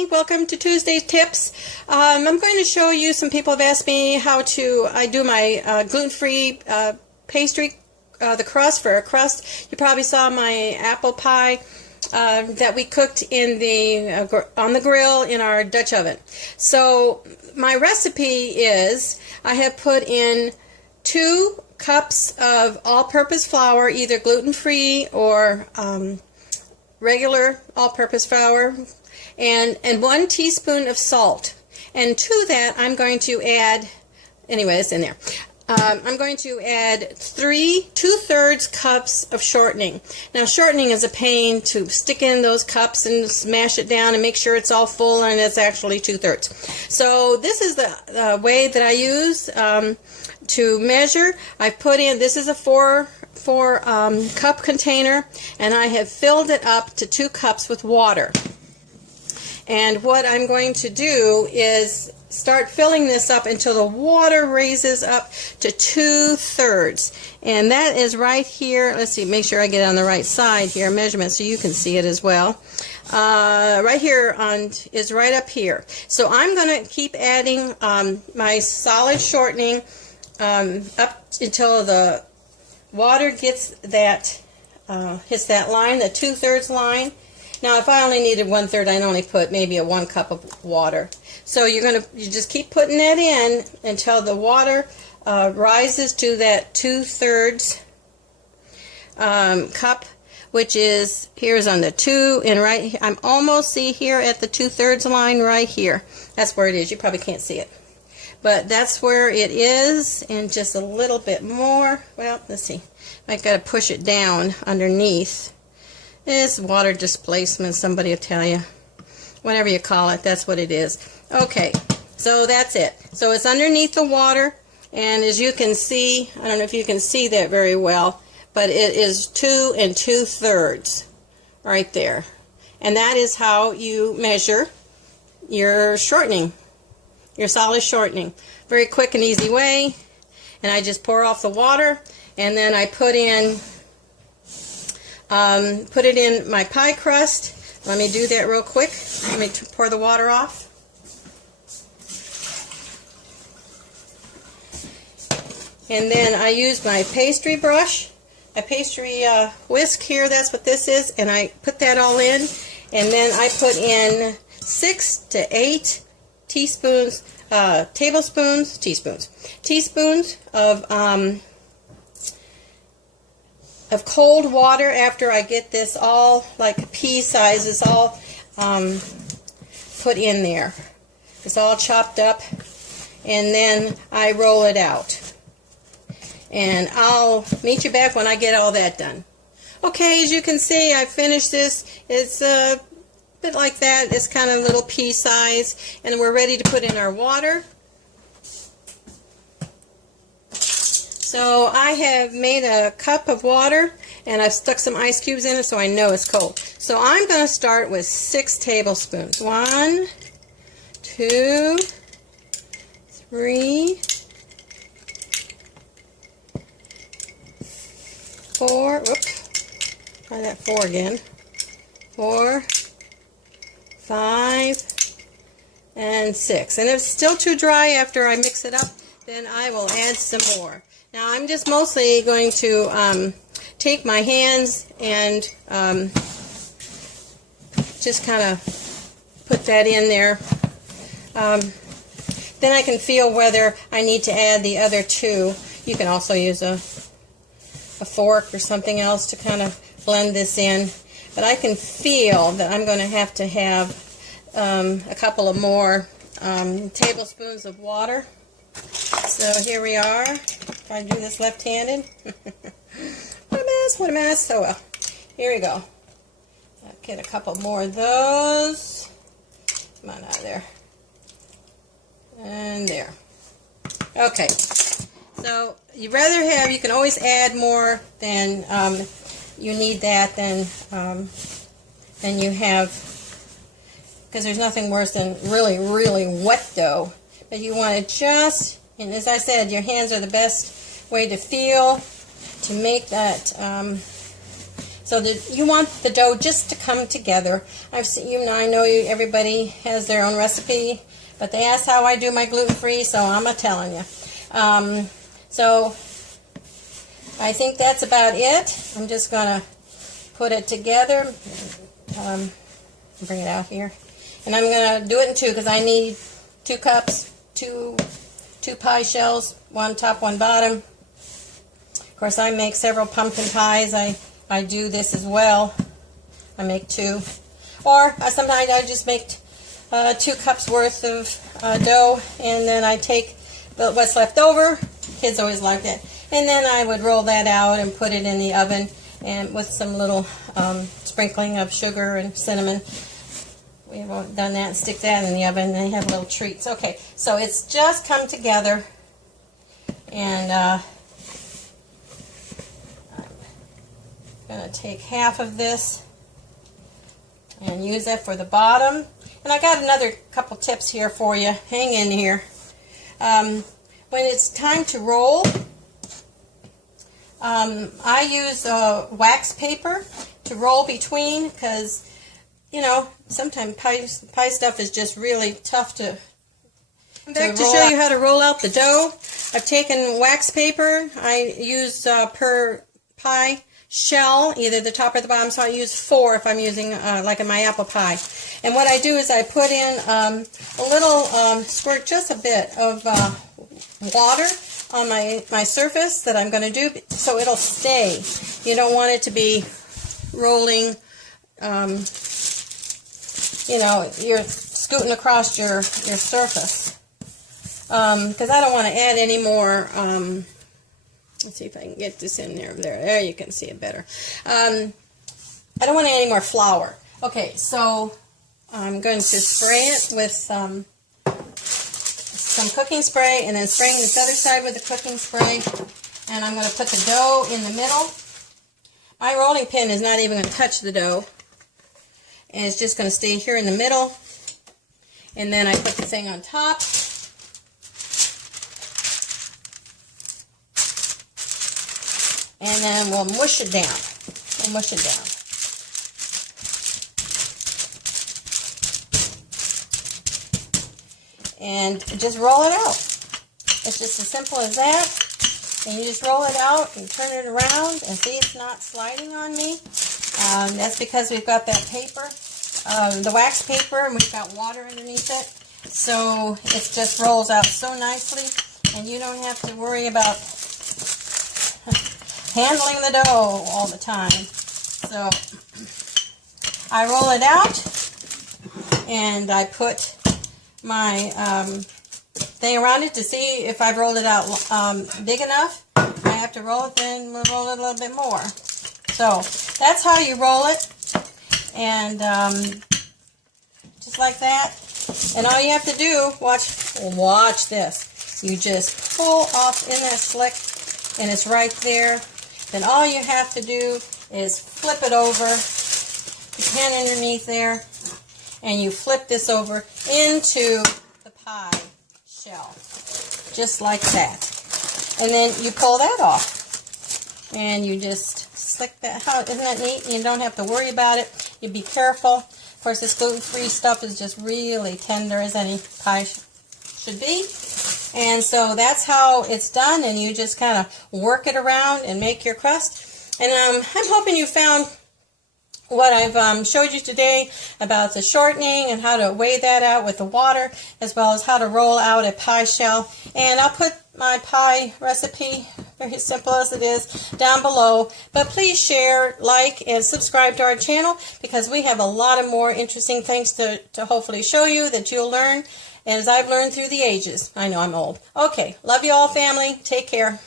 everybody, welcome to Tuesday's Tips. I'm going to show you, some people have asked me how I do my gluten-free pastry, the crust for a crust. You probably saw my apple pie that we cooked in on the grill in our Dutch oven. So my recipe is, I have put in 2 cups of all-purpose flour, either gluten-free or regular all-purpose flour, and 1 teaspoon of salt. And to that I'm going to add, anyway, it's in there. I'm going to add 2/3 cups of shortening. Now shortening is a pain to stick in those cups and smash it down and make sure it's all full, and it's actually 2/3. So this is the way that I use to measure. I put in, this is a 4 cup container, and I have filled it up to 2 cups with water. And what I'm going to do is start filling this up until the water raises up to 2/3, and that is right here. Let's see, make sure I get on the right side here, measurement, so you can see it as well. Right here is right up here. So I'm going to keep adding my solid shortening up until the water gets that hits that line, the 2/3 line. Now if I only needed 1/3, I'd only put maybe a 1 cup of water. So you just keep putting that in until the water rises to that 2/3 cup, which is, here's on the 2, and right, I'm almost, see here at the 2/3 line right here. That's where it is. You probably can't see it, but that's where it is, and just a little bit more. Well, let's see. I've got to push it down underneath. It's water displacement, somebody will tell you. Whatever you call it, that's what it is. Okay, so that's it. So it's underneath the water, and as you can see, I don't know if you can see that very well, but it is 2 2/3 right there. And that is how you measure your shortening, your solid shortening. Very quick and easy way. And I just pour off the water, and then I put it in my pie crust. Let me do that real quick. Let me pour the water off. And then I use my pastry brush, a pastry whisk here, that's what this is, and I put that all in, and then I put in 6 to 8 teaspoons of cold water after I get this all, like pea sizes, all put in there. It's all chopped up, and then I roll it out. And I'll meet you back when I get all that done. Okay, as you can see, I finished this. It's a bit like that. It's kind of little pea size, and we're ready to put in our water. So I have made a cup of water, and I've stuck some ice cubes in it so I know it's cold. So I'm going to start with 6 tablespoons. 1, 2, 3, 4, whoops, try that 4 again, 4, 5, and 6. And if it's still too dry after I mix it up, then I will add some more. Now I'm just mostly going to take my hands and just kind of put that in there. Then I can feel whether I need to add the other 2. You can also use a fork or something else to kind of blend this in. But I can feel that I'm going to have a couple of more tablespoons of water. So here we are. If I do this left-handed. What a mess. So well. Here we go. I'll get a couple more of those. Come on out of there. And there. Okay. So you can always add more than you need that than you have, because there's nothing worse than really, really wet dough. But you want to just, and as I said, your hands are the best way to feel to make that So that you want the dough just to come together. I've seen, I know everybody has their own recipe, but they ask how I do my gluten-free, so I'm a-telling you. So I think that's about it. I'm just gonna put it together. Bring it out here, and I'm gonna do it in two because I need 2 cups, two pie shells, one top, one bottom. Of course, I make several pumpkin pies. I do this as well. I make 2, or sometimes I just make 2 cups worth of dough, and then I take what's left over. Kids always like that. And then I would roll that out and put it in the oven, and with some little sprinkling of sugar and cinnamon. We haven't done that, and stick that in the oven, and they have little treats. Okay, so it's just come together, and I'm going to take half of this and use that for the bottom. And I got another couple tips here for you. Hang in here. When it's time to roll, I use wax paper to roll between, because you know, sometimes pie stuff is just really tough to back to show you how to roll out the dough. I've taken wax paper. I use per pie shell, either the top or the bottom, so I use 4 if I'm using like in my apple pie. And what I do is I put in a little squirt, just a bit of water on my surface that I'm going to do, so it'll stay. You don't want it to be rolling, you know, you're scooting across your surface, because I don't want to add any more. Let's see if I can get this in there. There you can see it better. I don't want to add any more flour. Okay, so I'm going to spray it with some cooking spray, and then spraying this other side with the cooking spray. And I'm going to put the dough in the middle. My rolling pin is not even going to touch the dough, and it's just going to stay here in the middle. And then I put the thing on top. And then we'll mush it down. We'll mush it down. And just roll it out. It's just as simple as that. And you just roll it out and turn it around, and see it's not sliding on me. That's because we've got that paper, the wax paper, and we've got water underneath it. So it just rolls out so nicely, and you don't have to worry about handling the dough all the time. So I roll it out, and I put my thing around it to see if I've rolled it out big enough. I have to roll it, then we'll roll it a little bit more. So that's how you roll it, and just like that. And all you have to do, watch this. You just pull off in that slick, and it's right there. Then all you have to do is flip it over, the pan underneath there, and you flip this over into the pie shell, just like that. And then you pull that off, and you just slick that out. Isn't that neat? You don't have to worry about it. You be careful. Of course, this gluten-free stuff is just really tender, as any pie should be. And so that's how it's done, and you just kind of work it around and make your crust. And I'm hoping you found what I've showed you today about the shortening and how to weigh that out with the water, as well as how to roll out a pie shell. And I'll put my pie recipe, very simple as it is, down below. But please share, like, and subscribe to our channel, because we have a lot of more interesting things to hopefully show you that you'll learn, as I've learned through the ages. I know I'm old. Okay, love you all, family. Take care.